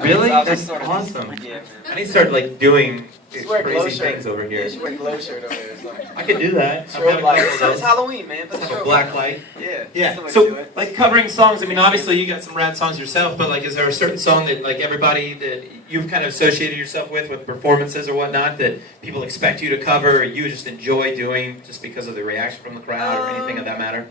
Really? So I was That's just sort of, awesome. Yeah, man. I need to start like doing Just wear a glow crazy shirt. things over Yeah, here. you should wear a glow shirt over there or something. I could do that. I've got a Strobe couple light. of It's those. Halloween, man. Put a Like a strobe black light. light. Yeah. That's the Yeah. way to do So, it. like covering songs. I mean, obviously you got some rad songs yourself, but like, is there a certain song that like everybody that you've kind of associated yourself with performances or whatnot that people expect you to cover, or you just enjoy doing just because of the reaction from the crowd or anything of that matter?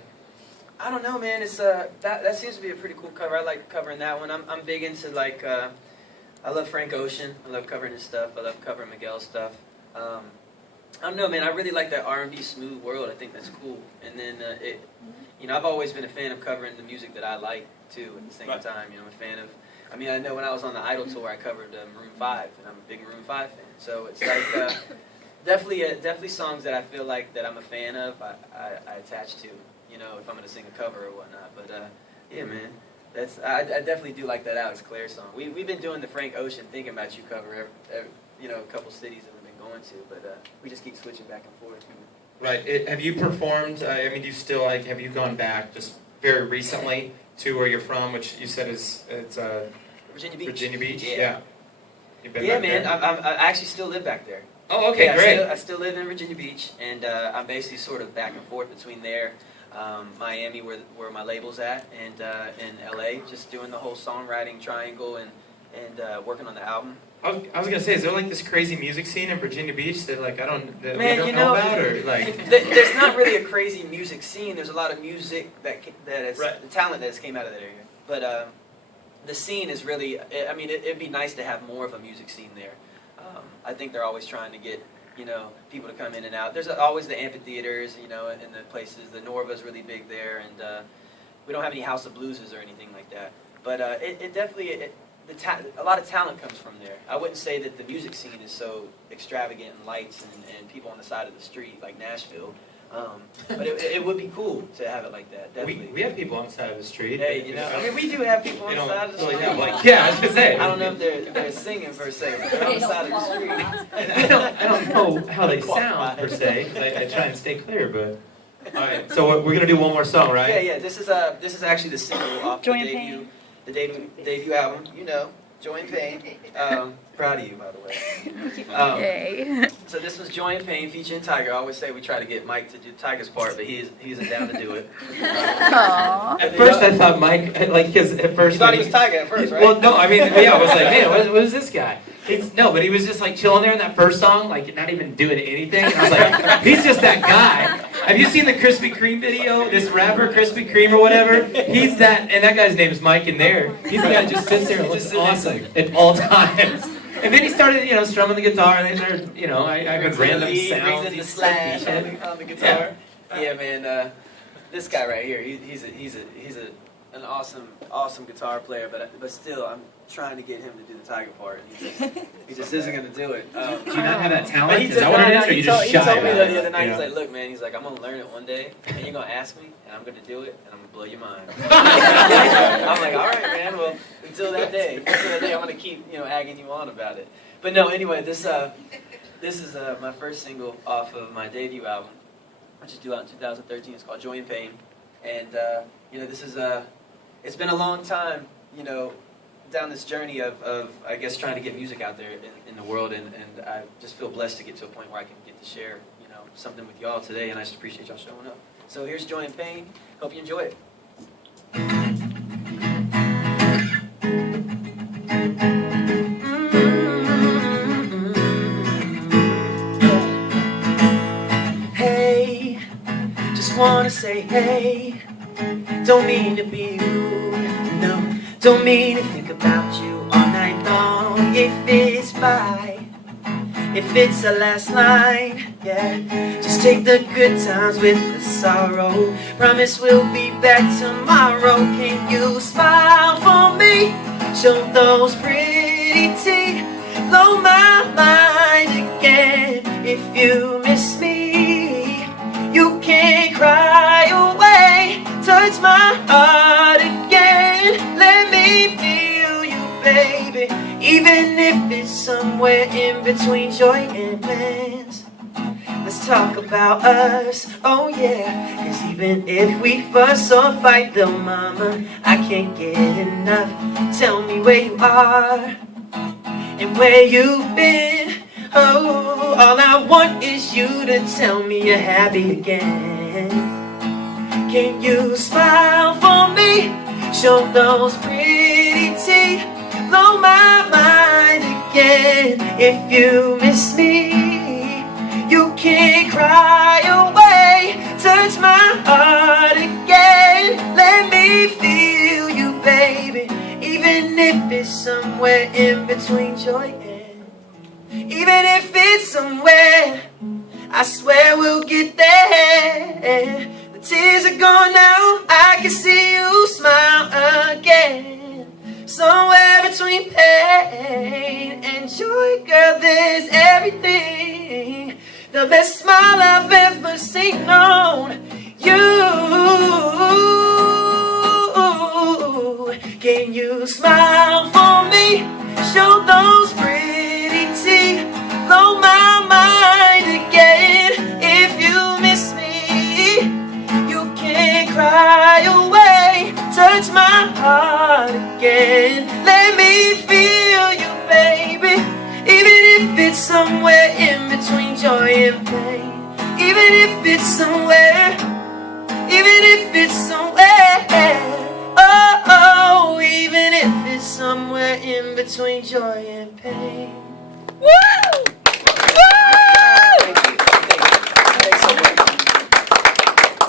I don't know, man. It's that seems to be a pretty cool cover. I like covering that one. I'm big into like I love Frank Ocean. I love covering his stuff. I love covering Miguel's stuff. I don't know, man. I really like that R&B smooth world. I think that's cool. And then I've always been a fan of covering the music that I like too. At the same time, I'm a fan of. I mean, I know when I was on the Idol tour, I covered Maroon 5, and I'm a big Maroon 5 fan. So it's like definitely songs that I feel like that I'm a fan of. I attach to. If I'm going to sing a cover or whatnot. But, yeah, man, I definitely do like that Alex Clare song. We've been doing the Frank Ocean Thinking About You cover, a couple cities that we've been going to, but we just keep switching back and forth. Right. Have you performed, I mean, do you still, like, have you gone back just very recently to where you're from, which you said it's Virginia Beach. Virginia Beach? Yeah. You've been Yeah, back man, there? I actually still live back there. Oh, okay, Yeah, great. I still live in Virginia Beach, and I'm basically sort of back and forth between there, Miami, where my label's at, and in LA, just doing the whole songwriting triangle and working on the album. I was gonna say, is there like this crazy music scene in Virginia Beach that like that Man, we don't know about, or like? There's not really a crazy music scene. There's a lot of music that is Right. the talent that's came out of that area, but the scene is really. I mean, it'd be nice to have more of a music scene there. I think they're always trying to get people to come in and out. There's always the amphitheaters, and the places. The Norva's really big there, and we don't have any House of Blueses or anything like that. But it definitely. A lot of talent comes from there. I wouldn't say that the music scene is so extravagant and lights and people on the side of the street like Nashville, but it would be cool to have it like that. Definitely. We have people on the side of the street. Hey, I mean, we do have people on the side of the street. Yeah, I was gonna say. I don't know if they're singing per se, but they're on the side of the street. I don't know how they sound per se. I try and stay clear, but. All right, so we're gonna do one more song, right? Yeah. This is actually the single off the debut album. Joy and Pain. Proud of you, by the way. So this was Joy and Pain featuring Tiger. I always say we try to get Mike to do Tiger's part, but he isn't down to do it. At first I thought Mike, because at first... You thought he was Tiger at first, right? Well, no, I mean, yeah, I was like, man, what is this guy? But he was just like chilling there in that first song, like not even doing anything. And I was like, he's just that guy. Have you seen the Krispy Kreme video? This rapper, Krispy Kreme or whatever? He's that, and that guy's name is Mike in there. He's the guy that just sits there and looks awesome at all times. And then he started, strumming the guitar, and then I heard random sounds. Brings in the slash on the guitar. Yeah, man. This guy right here, he's an awesome guitar player, but still, I'm trying to get him to do the Tiger part. And he just isn't going to do it. Do you not have that talent? Is that what it is, or you just shy He told me about the other it? night, he's like, look, man, he's like, I'm going to learn it one day, and you're going to ask me, and I'm going to do it, and I'm going to blow your mind. I'm like, all right, man, well, until that day, I'm going to keep, agging you on about it. But no, anyway, this is my first single off of my debut album, which is due out in 2013. It's called Joy and Pain. And, this is it's been a long time, down this journey of I guess, trying to get music out there in the world. And I just feel blessed to get to a point where I can get to share, something with y'all today. And I just appreciate y'all showing up. So here's Joy and Pain. Hope you enjoy it. Hey, just wanna say hey. Don't mean to be rude, no. Don't mean to think about you all night long. If it's the last line, yeah. Just take the good times with the sorrow. Promise we'll be back tomorrow. Can you smile for me? Show those pretty teeth. Blow my mind again. If you miss me, you can cry away. Touch my heart again. Let me feel you, baby. Even if it's somewhere in between joy and pains. Let's talk about us, oh yeah. Cause even if we fuss or fight, though mama, I can't get enough. Tell me where you are and where you've been. Oh, all I want is you to tell me you're happy again. Can you smile for me? Show those pretty teeth. Blow my mind again. If you miss me, you can cry away. Touch my heart again. Let me feel you, baby. Even if it's somewhere in between joy and even if it's somewhere, I swear we'll get there. The tears are gone now, I can see you smile again. Somewhere between pain and joy, girl, there's everything. The best smile I've ever seen on you. Can you smile for me? Show those pretty teeth. Blow my mind again. If you miss me, you can cry away. Touch my heart again. Let me feel you, baby. Even if it's somewhere in between joy and pain. Even if it's somewhere. Even if it's somewhere. Oh, oh, even if it's somewhere in between joy and pain. Woo!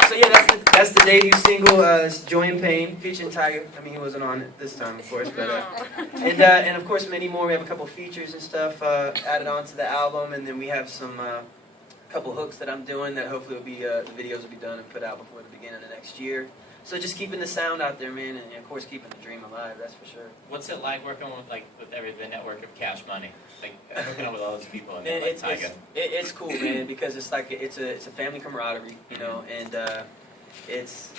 So yeah, that's the debut single, it's Joy and Pain, featuring Tiger. I mean, he wasn't on it this time, of course, but and of course many more. We have a couple features and stuff added onto the album, and then we have some couple hooks that I'm doing that hopefully will be the videos will be done and put out before the beginning of next year. So just keeping the sound out there, man, and of course keeping the dream alive. That's for sure. What's it like working with the network of Cash Money, like hooking up with all those people and Man, like Tyga? it's cool, man, because it's like it's a family camaraderie, you know, and it's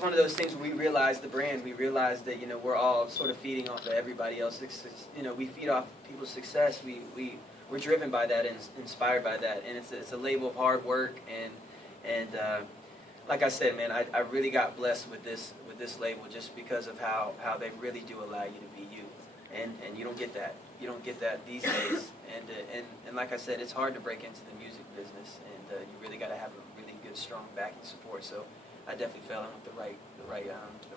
one of those things where we realize the brand. We realize that, you know, we're all sort of feeding off of everybody else's. You know, we feed off people's success. We're driven by that and inspired by that, and it's a label of hard work and like I said, man, I really got blessed with this label just because of how they really do allow you to be you, and you don't get that these days, and like I said, it's hard to break into the music business, and you really got to have a really good, strong backing support. So I definitely fell in with the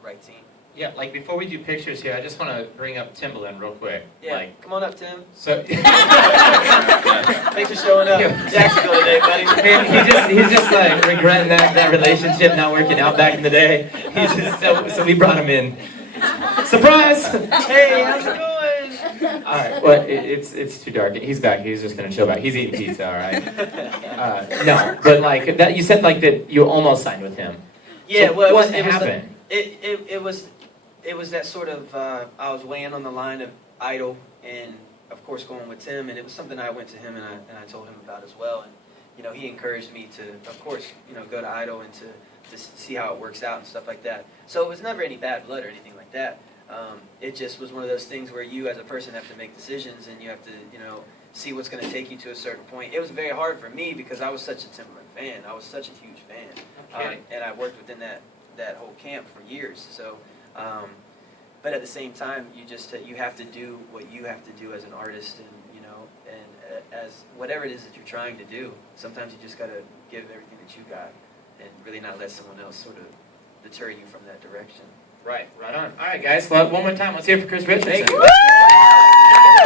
right team. Yeah, like before we do pictures here, I just want to bring up Timbaland real quick. Yeah, like, come on up, Tim. So Thanks for showing up. Jacksonville today, buddy. Man, he's just like regretting that relationship not working out back in the day. He's just so we brought him in. Surprise! Hey, how's it going? All right, well it's too dark. He's back. He's just gonna chill back. He's eating pizza. All right. No, but like that, you said like that you almost signed with him. Yeah, so well, what happened? It was that sort of, I was weighing on the line of Idol and, of course, going with Tim, and it was something I went to him and I told him about as well, and, you know, he encouraged me to, of course, you know, go to Idol and to see how it works out and stuff like that. So it was never any bad blood or anything like that. It just was one of those things where you as a person have to make decisions and you have to, you know, see what's going to take you to a certain point. It was very hard for me because I was such a Timbaland fan. I was such a huge fan. Okay. And I worked within that whole camp for years. So, but at the same time, you have to do what you have to do as an artist, and you know, and as whatever it is that you're trying to do. Sometimes you just got to give everything that you got, and really not let someone else sort of deter you from that direction. Right on. All right, guys. Well, one more time, let's hear it for Chris Richardson. Thank you.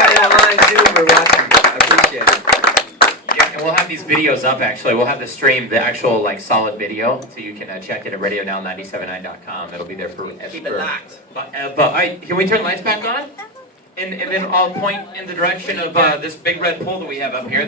Everybody online too for watching. I appreciate it. Yeah, and we'll have these videos up, actually. We'll have the stream, the actual, like, solid video, so you can check it at radionow979.com. It'll be there for... Keep it locked. But can we turn the lights back on? And then I'll point in the direction of this big red pole that we have up here.